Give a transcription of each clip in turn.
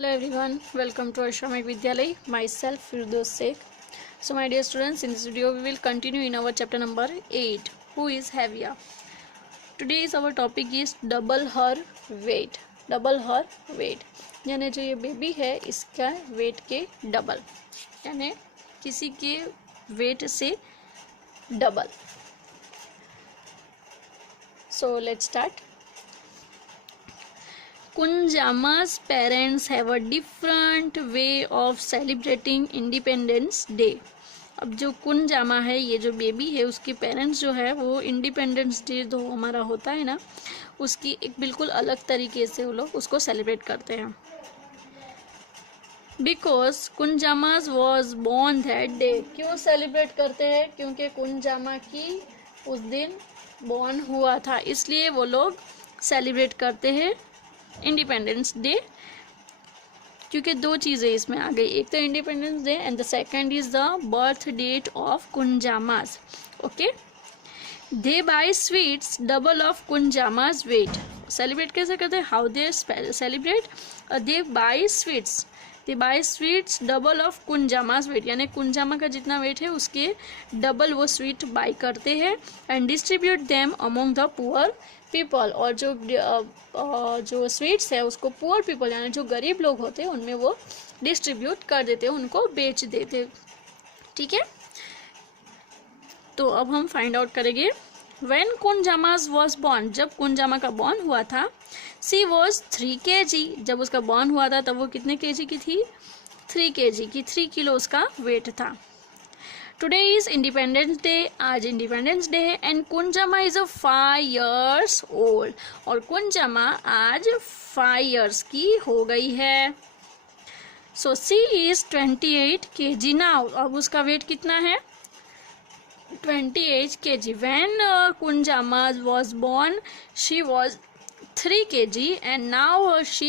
Hello everyone, welcome to Ashramik Vidyalay. Myself Firdaus Sheikh. So my dear students, in this video we will continue in our chapter number 8. Who is Havia? Today's our topic is double her weight. Double her weight. यानी जो ये baby है इसका wait के double, यानी किसी के wait से double. So let's start. Kunjama's parents have a different way of celebrating Independence Day. अब जो कुंजामा है, ये जो बेबी है, उसके पेरेंट्स जो है वो इंडिपेंडेंस डे जो हमारा होता है ना, उसकी एक बिल्कुल अलग तरीके से वो लोग उसको सेलिब्रेट करते हैं. Because Kunjama's was born that day. क्यों सेलिब्रेट करते हैं? क्योंकि कुंजामा की उस दिन बॉर्न हुआ था, इसलिए वो लोग सेलिब्रेट करते हैं इंडिपेंडेंस डे. क्योंकि दो चीज़ें इसमें आ गई, एक तो independence day and the second is the birth date of Kunjama's. Okay, they buy sweets double of Kunjama's weight. Celebrate कैसे करते हैं? How they celebrate? They buy sweets. They buy sweets double of Kunjama's weight, यानी कुंजामा का जितना वेट है उसके double वो sweet bye करते हैं. And distribute them among the poor people. और जो स्वीट्स है उसको पुअर पीपल यानी जो गरीब लोग होते हैं उनमें वो डिस्ट्रीब्यूट कर देते हैं, उनको बेच देते. ठीक है, तो अब हम फाइंड आउट करेंगे. व्हेन कुंजामास वॉज बॉर्न, जब कुंजामा का बॉर्न हुआ था, सी वॉज 3 kg. जब उसका बॉर्न हुआ था तब वो कितने kg की थी? 3 kg की. 3 किलो उसका वेट था. Today is independence day. आज इंडिपेंडेंस डे है. And Kunjama is 5 years old. और कुंजामा आज 5 years की हो गई है. So she is 28 kg now. अब उसका वेट कितना है? 28 kg. When Kunjama was born she was 3 kg and now she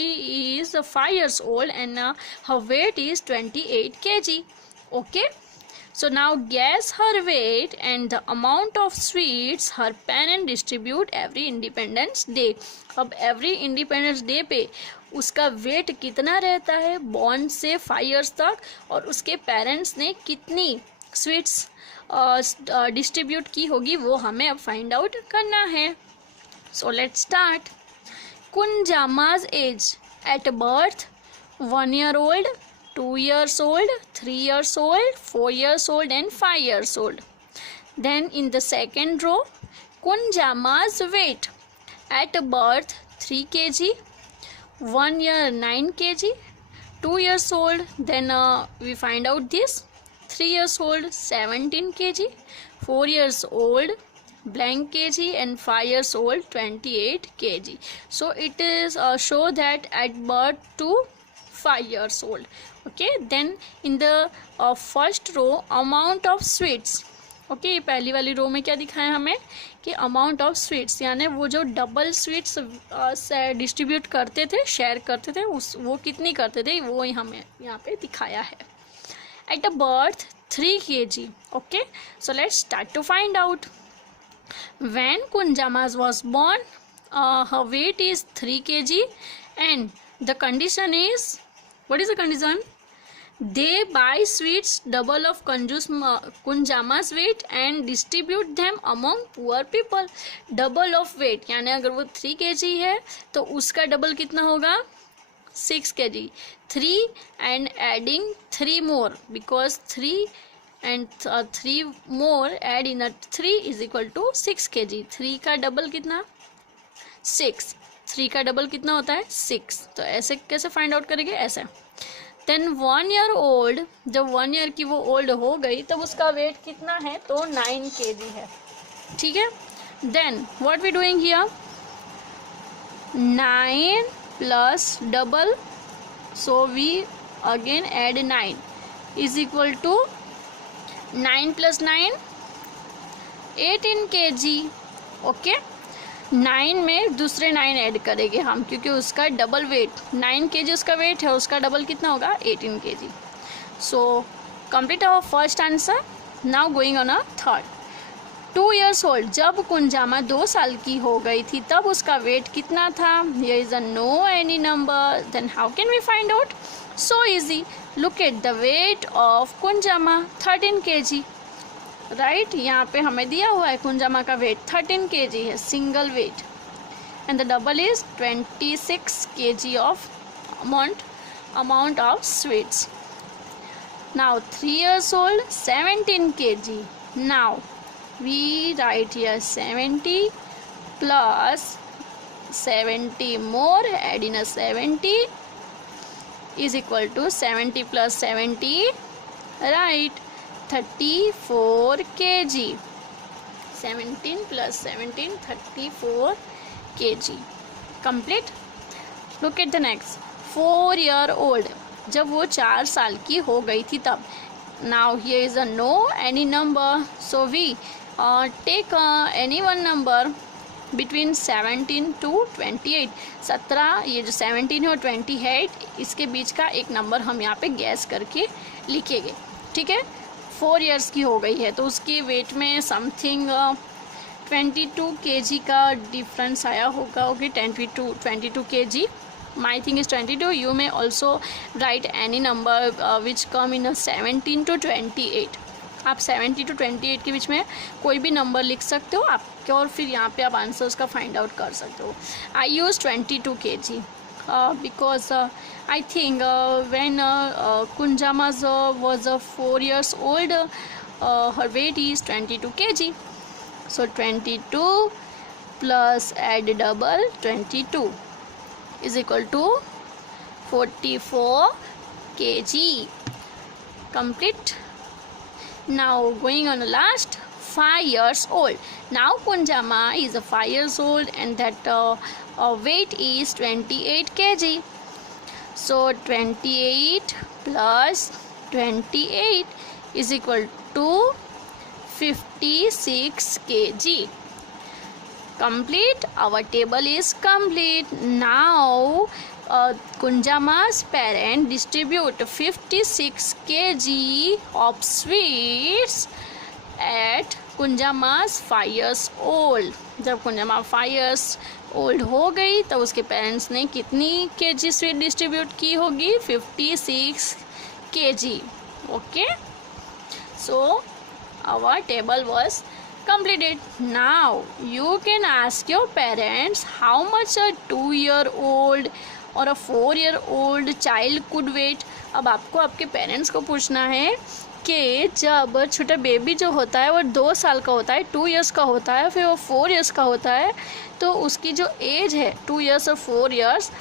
is 5 years old and her weight is 28 kg. Okay, so now guess her weight and the amount of sweets her parents distribute every Independence Day. अब every Independence Day पे उसका weight कितना रहता है born से 5 years तक, और उसके पेरेंट्स ने कितनी स्वीट्स डिस्ट्रीब्यूट की होगी वो हमें अब फाइंड आउट करना है. So let's start. Kunjama's age at birth 1 year old, 2 years old, 3 years old, 4 years old and 5 years old. Then in the second row, Kunjama's weight at birth 3 kg, 1 year 9 kg, 2 years old, then we find out this, 3 years old 17 kg, 4 years old blank kg and 5 years old 28 kg. So it is show that at birth to 5 years old. Okay, then in the first row amount of sweets. Okay, पहली वाली रो में क्या दिखाया हमें कि amount of sweets, यानी वो जो डबल स्वीट्स डिस्ट्रीब्यूट करते थे, शेयर करते थे, उस वो कितनी करते थे वो हमें यहाँ पे दिखाया है. At a birth 3 kg. Okay, so let's start to find out. When Kunjamas was born, her weight is 3 kg and the condition is, what is the condition? They buy sweets double of Kunjama's weight and distribute them among poor people. Double of weight यानी अगर वो 3 kg है तो उसका double कितना होगा? 6 kg. 3 and adding 3 more, because 3 and 3 more add in a 3 is equal to 6 kg. 3 का double कितना? 6. 3 का डबल कितना होता है? 6. तो ऐसे कैसे फाइंड आउट करेंगे? ऐसे. देन 1 year old, जब 1 year की वो ओल्ड हो गई तब उसका वेट कितना है? तो 9 kg है. ठीक है. Then what we doing here? 9 plus double, so we again add 9 is equal to 9 plus 9 18 kg. Okay, 9 में दूसरे 9 ऐड करेंगे हम क्योंकि उसका डबल वेट 9 kg उसका वेट है, उसका डबल कितना होगा? 18 kg. So complete our first answer. Now going on a third. 2 years old, जब कुंजामा 2 साल की हो गई थी तब उसका वेट कितना था? Here is a no any number, then how can we find out? So easy. Look at the weight of Kunjama 13 kg. Right, यहाँ पे हमें दिया हुआ है कुंजामा का वेट 13 kg है, single weight, and the double is 26 kg of amount of sweets. Now 3 years old, 17 kg. Now we write here 70 plus 70 more, add in a 70 is equal to 70 plus 70, right, 34 kg. 17 plus 17, 34 kg. Complete. Look at the next. 4 year old, जब वो 4 साल की हो गई थी तब. Now here is a no any number, so we take any one number between 17 to 28. 17, ये जो 17 है और 28, इसके बीच का एक नंबर हम यहाँ पे गैस करके लिखेंगे. ठीक है, 4 years की हो गई है तो उसकी वेट में समथिंग 22 kg का डिफरेंस आया होगा. Okay, 22 kg. My thing is 22. You may also write any number which come in a 17 to 28. आप 70 to 28 के बीच में कोई भी नंबर लिख सकते हो आपके, और फिर यहाँ पे आप आंसर उसका फाइंड आउट कर सकते हो. I use 22 kg because I think when Kunjama was 4 years old, her weight is 22 kg. So 22 plus add double 22 is equal to 44 kg. Complete. Now going on the last, 5 years old. Now Kunjama is 5 years old and that weight is 28 kg. So 28 plus 28 is equal to 56 kg. Complete. Our table is complete. Now Kunjama's parent distribute 56 kg of sweets at Kunjama's 5 years old. जब कुंजामा 5 years old हो गई तो उसके parents ने कितनी kg sweet distribute की होगी? 56 kg. Okay, so our table was completed. Now you can ask your parents how much a 2-year-old और a 4-year-old child could weight. अब आपको आपके पेरेंट्स को पूछना है कि जब छोटा बेबी जो होता है वो 2 साल का होता है, 2 years का होता है, फिर वो 4 years का होता है, तो उसकी जो एज है 2 years और 4 years,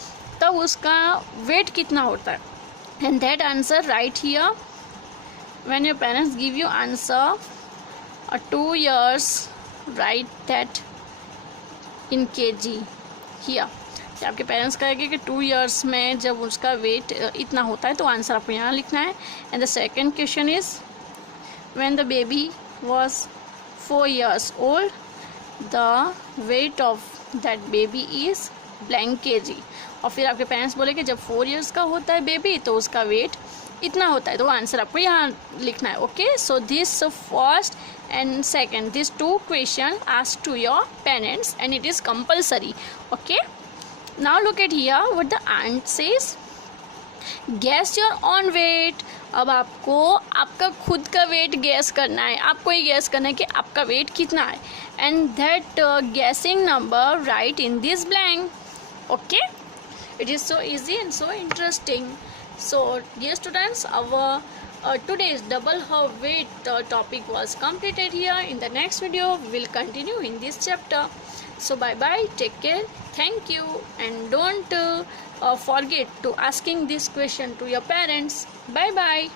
तब उसका वेट कितना होता है. And that answer right here when your parents give you answer 2 years, write that in kg here. आपके पेरेंट्स कहेंगे कि 2 years में जब उसका वेट इतना होता है तो आंसर आपको यहाँ लिखना है. And the second question is when the baby was 4 years old, the weight of that baby is blank kg. और फिर आपके पेरेंट्स बोले कि जब 4 years का होता है बेबी तो उसका वेट इतना होता है, तो आंसर आपको यहाँ लिखना है. Okay, so this first and second, these 2 questions asked to your parents and it is compulsory. Okay, now look at here what the aunt says. Guess your own weight. अब आपको आपका खुद का वेट गैस करना है, आपको ये gas करना है कि आपका वेट कितना है, and that guessing number write in this blank. Okay, it is so easy and so interesting. So dear students, our today's double her weight topic was completed here. In the next video we will continue in this chapter. So bye bye, take care, thank you, and don't forget to asking this question to your parents. Bye bye.